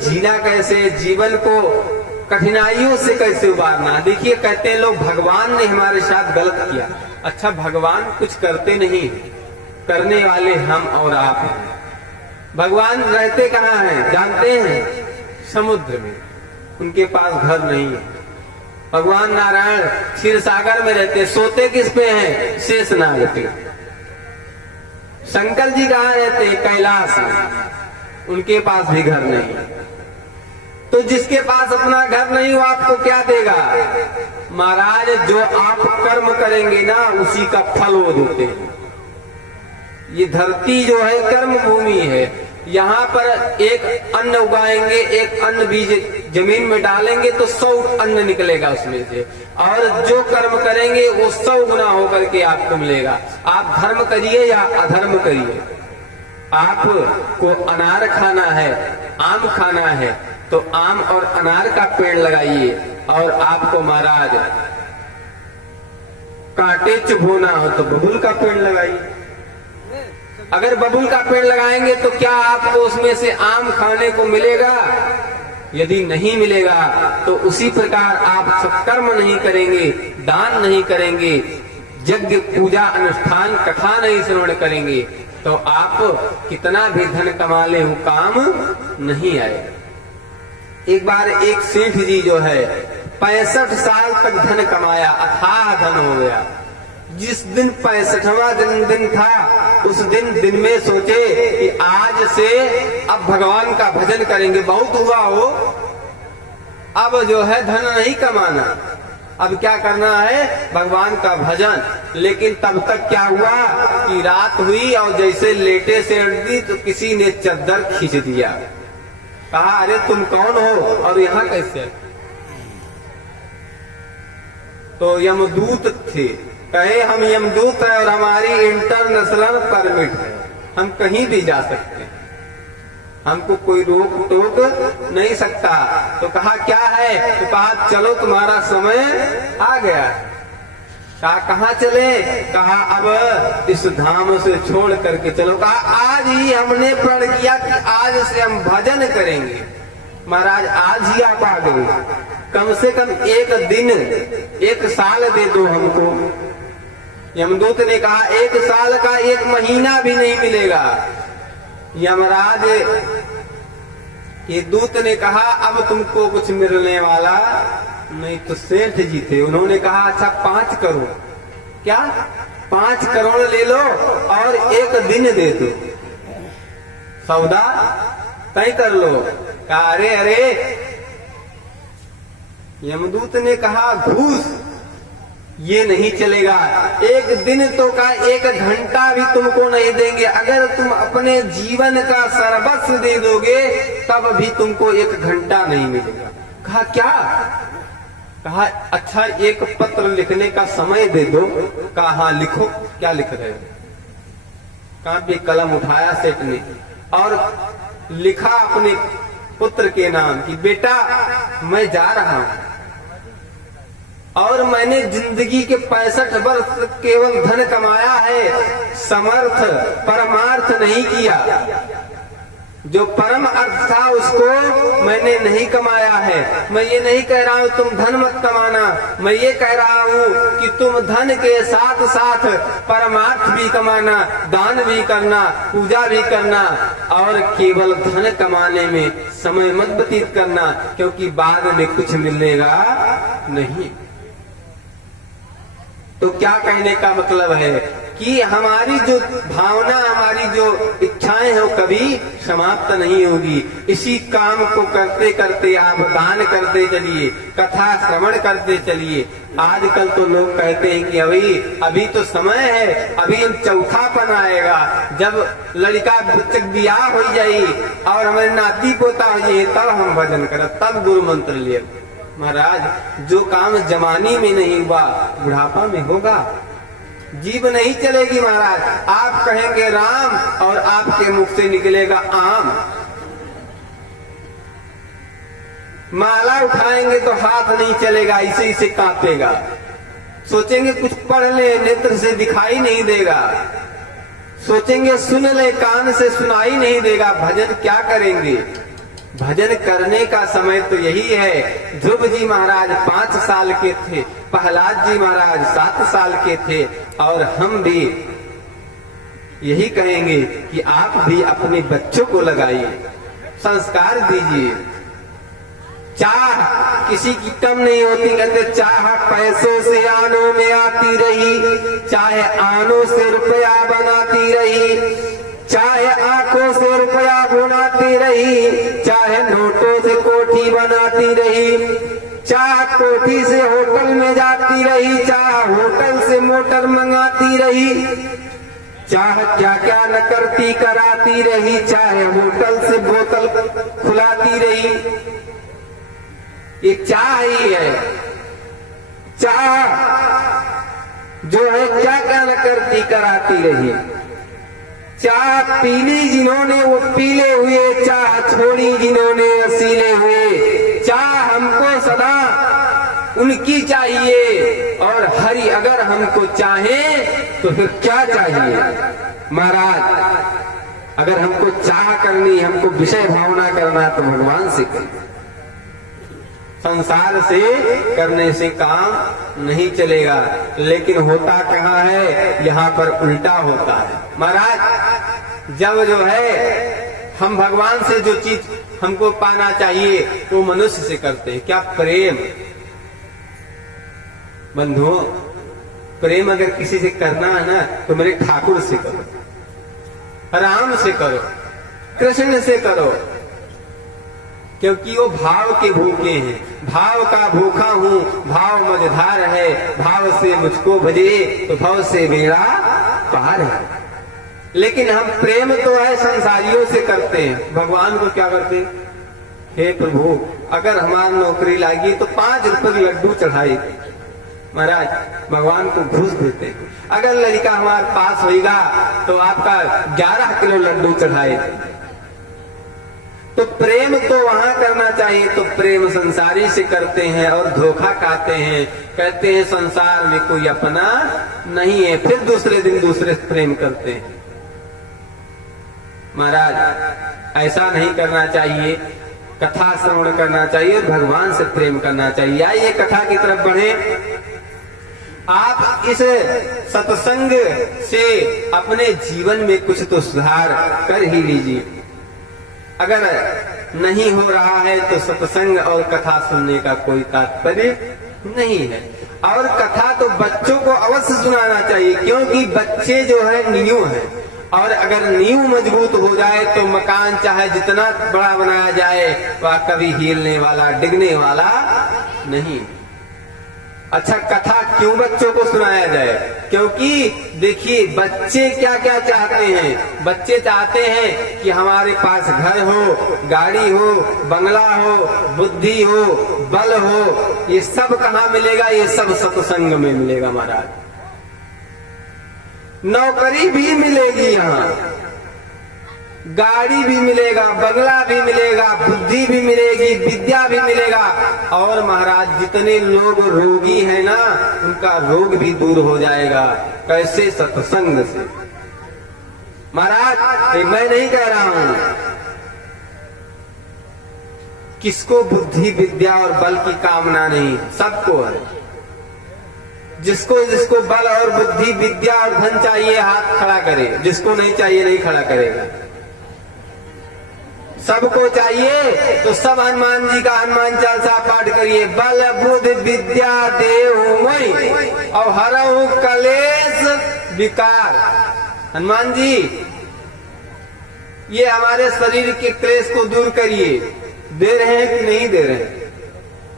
जीना कैसे, जीवन को कठिनाइयों से कैसे उबारना। देखिए कहते हैं लोग भगवान ने हमारे साथ गलत किया। अच्छा, भगवान कुछ करते नहीं, करने वाले हम और आप हैं। भगवान रहते कहाँ हैं जानते हैं? समुद्र में, उनके पास घर नहीं है। भगवान नारायण क्षीर सागर में रहते, सोते किस पे हैं? शेषनाग पे। शंकर जी कहाँ रहते? कैलाश में, उनके पास भी घर नहीं है। तो जिसके पास अपना घर नहीं वो आपको क्या देगा? महाराज जो आप कर्म करेंगे ना उसी का फल वो देते हैं। ये धरती जो है कर्म भूमि है। यहाँ पर एक अन्न उगाएंगे, एक अन्न बीज जमीन में डालेंगे तो 100 अन्न निकलेगा उसमें से, और जो कर्म करेंगे वो 100 गुना होकर के आपको मिलेगा। आप धर्म करिए या अधर्म करिए, आपको अनार खाना है, आम खाना है तो आम और अनार का पेड़ लगाइए, और आपको महाराज कांटे चुभोना हो तो बबूल का पेड़ लगाइए। अगर बबूल का पेड़ लगाएंगे तो क्या आपको उसमें से आम खाने को मिलेगा? यदि नहीं मिलेगा तो उसी प्रकार आप सत्कर्म नहीं करेंगे, दान नहीं करेंगे, यज्ञ पूजा अनुष्ठान कथा नहीं श्रवण करेंगे तो आप कितना भी धन कमा ले वो काम नहीं आएगा। एक बार एक सेठ जी जो है 65 साल तक धन कमाया, अथाह धन हो गया। जिस दिन 65वां दिन था उस दिन में सोचे कि आज से अब भगवान का भजन करेंगे। बहुत हुआ हो, अब जो है धन नहीं कमाना, अब क्या करना है? भगवान का भजन। लेकिन तब तक क्या हुआ कि रात हुई और जैसे लेटे से दी तो किसी ने चद्दर खींच दिया। कहा अरे तुम कौन हो और यहाँ कैसे? तो यमदूत थे। कहे हम यमदूत है और हमारी इंटरनेशनल परमिट है, हम कहीं भी जा सकते हैं, हमको कोई रोक टोक नहीं सकता। तो कहा क्या है? तो कहा चलो तुम्हारा समय आ गया। कहा कहाँ चले? कहा अब इस धाम से छोड़ करके चलो। कहा आज ही हमने प्रण किया कि आज से हम भजन करेंगे। महाराज आज ही आप आ गए, कम से कम एक दिन, एक साल दे दो हमको। यमदूत ने कहा 1 साल का 1 महीना भी नहीं मिलेगा। यमराज ये दूत ने कहा अब तुमको कुछ मिलने वाला नहीं। तो सेठ जी थे, उन्होंने कहा अच्छा 5 करोड़। क्या? 5 करोड़ ले लो और 1 दिन दे दो, सौदा तय कर लो। कहा अरे अरे, यमदूत ने कहा घूस ये नहीं चलेगा। 1 दिन तो का 1 घंटा भी तुमको नहीं देंगे। अगर तुम अपने जीवन का सर्वस्व दे दोगे तब भी तुमको 1 घंटा नहीं मिलेगा। कहा क्या? कहा अच्छा 1 पत्र लिखने का समय दे दो। कहा हाँ लिखो। क्या लिख रहे हो? कापी कलम उठाया सेठ ने और लिखा अपने पुत्र के नाम कि बेटा मैं जा रहा हूं और मैंने जिंदगी के 65 वर्ष केवल धन कमाया है, समर्थ परमार्थ नहीं किया। जो परम अर्थ था उसको मैंने नहीं कमाया है। मैं ये नहीं कह रहा हूँ तुम धन मत कमाना, मैं ये कह रहा हूँ कि तुम धन के साथ साथ परमार्थ भी कमाना, दान भी करना, पूजा भी करना, और केवल धन कमाने में समय मत व्यतीत करना, क्योंकि बाद में कुछ मिलेगा नहीं। तो क्या कहने का मतलब है कि हमारी जो भावना, हमारी जो इच्छाएं हैं वो कभी समाप्त नहीं होगी। इसी काम को करते करते आप दान करते चलिए, कथा श्रवण करते चलिए। आजकल तो लोग कहते हैं कि अभी तो समय है, अभी हम चौथापन आएगा, जब लड़का बच्चे ब्याह हो जाये और हमारे नाती पोता हो जाए तब हम भजन करें, तब गुरु मंत्र लिए। महाराज जो काम जवानी में नहीं हुआ बुढ़ापा में होगा। जीव नहीं चलेगी महाराज। आप कहेंगे राम और आपके मुख से निकलेगा आम। माला उठाएंगे तो हाथ नहीं चलेगा, इसे इसे कांपेगा। सोचेंगे कुछ पढ़ ले, नेत्र से दिखाई नहीं देगा। सोचेंगे सुन ले, कान से सुनाई नहीं देगा। भजन क्या करेंगे? भजन करने का समय तो यही है। ध्रुव जी महाराज 5 साल के थे, प्रहलाद जी महाराज 7 साल के थे, और हम भी यही कहेंगे कि आप भी अपने बच्चों को लगाइए, संस्कार दीजिए। चाह किसी की कम नहीं होती, कहते चाह पैसों से आनों में आती रही, चाहे आनों से रुपया बनाती रही, चाहे आंखों से रुपया भुनाती रही, चाहे नोटों से कोठी बनाती रही, चाहे कोठी से होटल में जाती रही, चाहे होटल से मोटर मंगाती रही, चाहे क्या क्या न करती कराती रही, चाहे होटल से बोतल खुलाती रही। ये चाह ही है। चाह जो है क्या क्या न करती कराती रही। चाह पीली जिन्होंने वो पीले हुए, चाह छोड़ी जिन्होंने वसीले हुए। चाह हमको सदा उनकी चाहिए, और हरि अगर हमको चाहे तो फिर क्या चाहिए महाराज। अगर हमको चाह करनी, हमको विषय भावना करना, तो भगवान से करिए। संसार से करने से काम नहीं चलेगा। लेकिन होता कहाँ है, यहाँ पर उल्टा होता है महाराज। जब जो है हम भगवान से जो चीज हमको पाना चाहिए वो मनुष्य से करते हैं। क्या प्रेम बंधुओं, प्रेम अगर किसी से करना है ना तो मेरे ठाकुर से करो, राम से करो, कृष्ण से करो, क्योंकि वो भाव के भूखे हैं। भाव का भूखा हूँ, भाव मझधार है, भाव से मुझको भजे तो भाव से बेड़ा पार है। लेकिन हम प्रेम तो है संसारियों से करते हैं, भगवान को क्या करते हैं? हे प्रभु, अगर हमारी नौकरी लगी तो 5 रुपए लड्डू चढ़ाई महाराज, भगवान को घूस देते। अगर लड़का हमारे पास होगा तो आपका 11 किलो लड्डू चढ़ाए। तो प्रेम तो वहां करना चाहिए। तो प्रेम संसारी से करते हैं और धोखा खाते हैं, कहते हैं संसार में कोई अपना नहीं है, फिर दूसरे दिन दूसरे से प्रेम करते हैं। महाराज ऐसा नहीं करना चाहिए, कथा श्रवण करना चाहिए, भगवान से प्रेम करना चाहिए। आइए कथा की तरफ बढ़े। आप इस सत्संग से अपने जीवन में कुछ तो सुधार कर ही लीजिए। अगर नहीं हो रहा है तो सत्संग और कथा सुनने का कोई तात्पर्य नहीं है। और कथा तो बच्चों को अवश्य सुनाना चाहिए, क्योंकि बच्चे जो है नींव है, और अगर नींव मजबूत हो जाए तो मकान चाहे जितना बड़ा बनाया जाए वह कभी हिलने वाला, डिगने वाला नहीं। अच्छा, कथा क्यों बच्चों को सुनाया जाए? क्योंकि देखिए बच्चे क्या क्या चाहते हैं। बच्चे चाहते हैं कि हमारे पास घर हो, गाड़ी हो, बंगला हो, बुद्धि हो, बल हो। ये सब कहाँ मिलेगा? ये सब सत्संग में मिलेगा महाराज। नौकरी भी मिलेगी, यहाँ गाड़ी भी मिलेगा, बंगला भी मिलेगा, बुद्धि भी मिलेगी, विद्या भी मिलेगा। और महाराज जितने लोग रोगी हैं ना, उनका रोग भी दूर हो जाएगा। कैसे? सत्संग से। महाराज मैं नहीं कह रहा हूं किसको बुद्धि, विद्या और बल की कामना नहीं, सबको है। जिसको जिसको बल और बुद्धि, विद्या और धन चाहिए हाथ खड़ा करे, जिसको नहीं चाहिए नहीं खड़ा करेगा। सबको चाहिए तो सब हनुमान जी का हनुमान चालीसा पाठ करिए। बल बुद्धि विद्या देहु मोहि और हरहु कलेश विकार। हनुमान जी ये हमारे शरीर के क्लेश को दूर करिए। दे रहे हैं कि नहीं दे रहे हैं?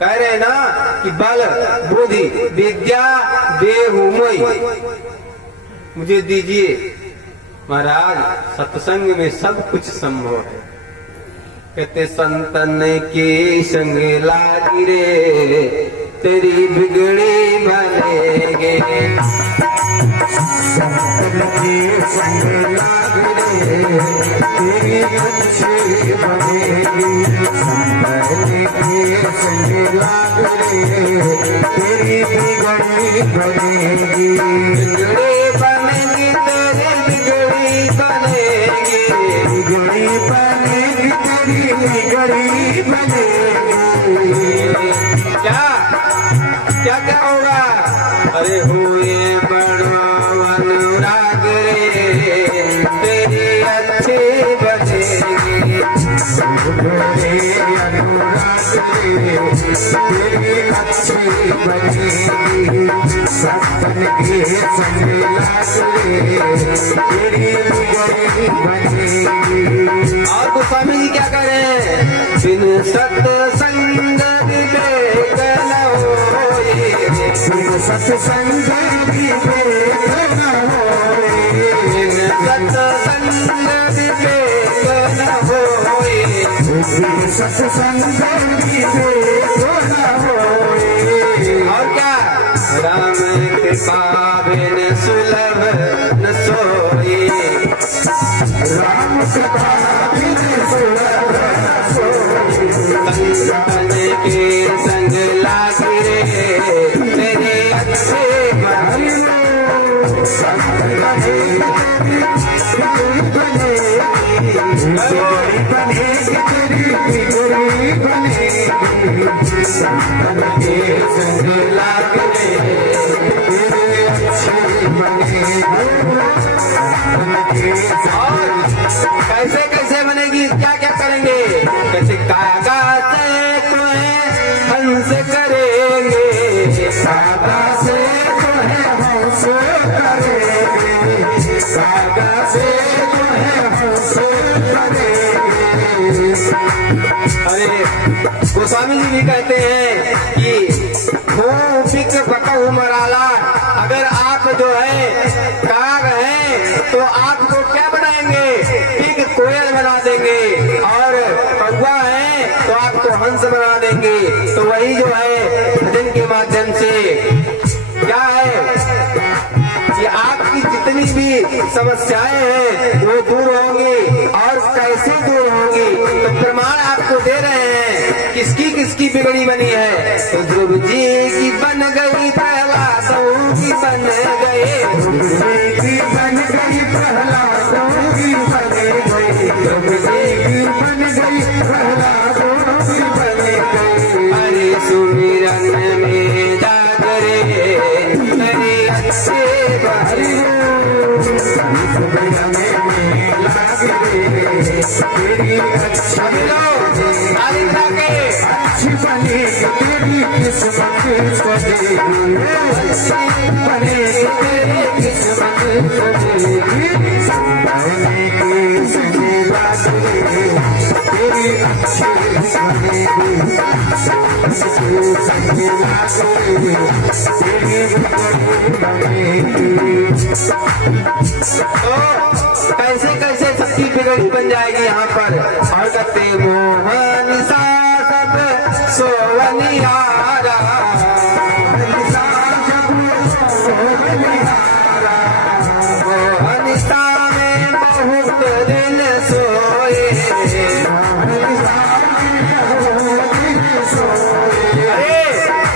कह रहे हैं ना कि बल बुद्धि विद्या देहु मोहि मुझे दीजिए। महाराज सत्संग में सब कुछ संभव है। कहते संतन के संग लागी रे तेरी बिगड़ी बनेगे। संतन के संग लागी रे तेरी अच्छी बनेगी। संतन के संग लागी रे तेरी बिगड़ी बनेगी। बिगड़ी बनेगी तेरी बिगड़ी बनेगी। बिगड़ी बनेगी तेरी बिगड़ी क्या क्या क्या होगा? अरे हुए बड़ो अनुराग रे तेरी अच्छी बनेगी, अनुराग रे तेरी अच्छी बनेगी, सपन के संग लाग रे तेरी बिगड़ी बनेगी। और गोस्वामी जी क्या करें? बिन सत्संग विवेक न होए, बिन सत्संग विवेक न होए, बिन सत्संग विवेक न होए, बिन सत्संग विवेक न होए। और क्या? राम कृपा बिन सुलभ न सोए, राम कृपा बिन सुलभ न सोए, संतन के संग लाग रे तेरे अच्छे बने। संत बने बिगड़ी बनेगी, बिगड़ी बनेगी तेरी बिगड़ी बनेगी, संतन के संग लाग रे तेरे अच्छे बनेगी, संतन के और कैसे कैसे बनेगी? क्या क्या करेंगे? कैसे कागा से तुम्हें हंस करेंगे, सादा से जो है हंस करेंगे, सादा से जो है हंस करेंगे। अरे गोस्वामी जी भी कहते हैं कि हो बिक बकहु मराला, अगर आप जो है काग हैं तो आपको क्या बनाएंगे? एक कोयल बना देंगे, और कौवा है तो आपको हंस बना देंगे। तो वही जो है भजन के माध्यम से क्या है कि आपकी जितनी भी समस्याएं हैं वो दूर होंगी। और कैसे दूर होंगी? तो प्रमाण आपको दे रहे हैं किसकी किसकी बिगड़ी बनी है। तो ध्रुव जी की बन गई, प्रहलादों की बन गए, की बन गई प्रहलादों की बन गई, की बन गई प्रहलादों की बन गई। अरे सुमिरन में जागरे तेरे अच्छे बने। तेरी अच्छी अच्छी बनेगी तेरी किस्मत सजेगी, बनेगी तेरी किस्मत सजेगी, बनेगी सजे लागे तेरी अच्छी बनेगी, सजे लागे तेरी बनेगी। तो कैसे कैसे सबकी बिगड़ी बन जाएगी यहाँ पर। और कहते मोहन सा सब सोवनिहारा, मोहन सा में बहुत दिन सोए, अरे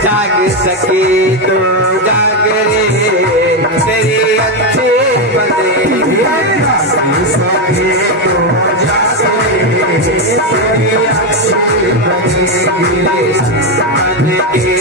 जाग सके तो जाग रे तेरी अच्छे बने। तेरी अच्छी बनेगी।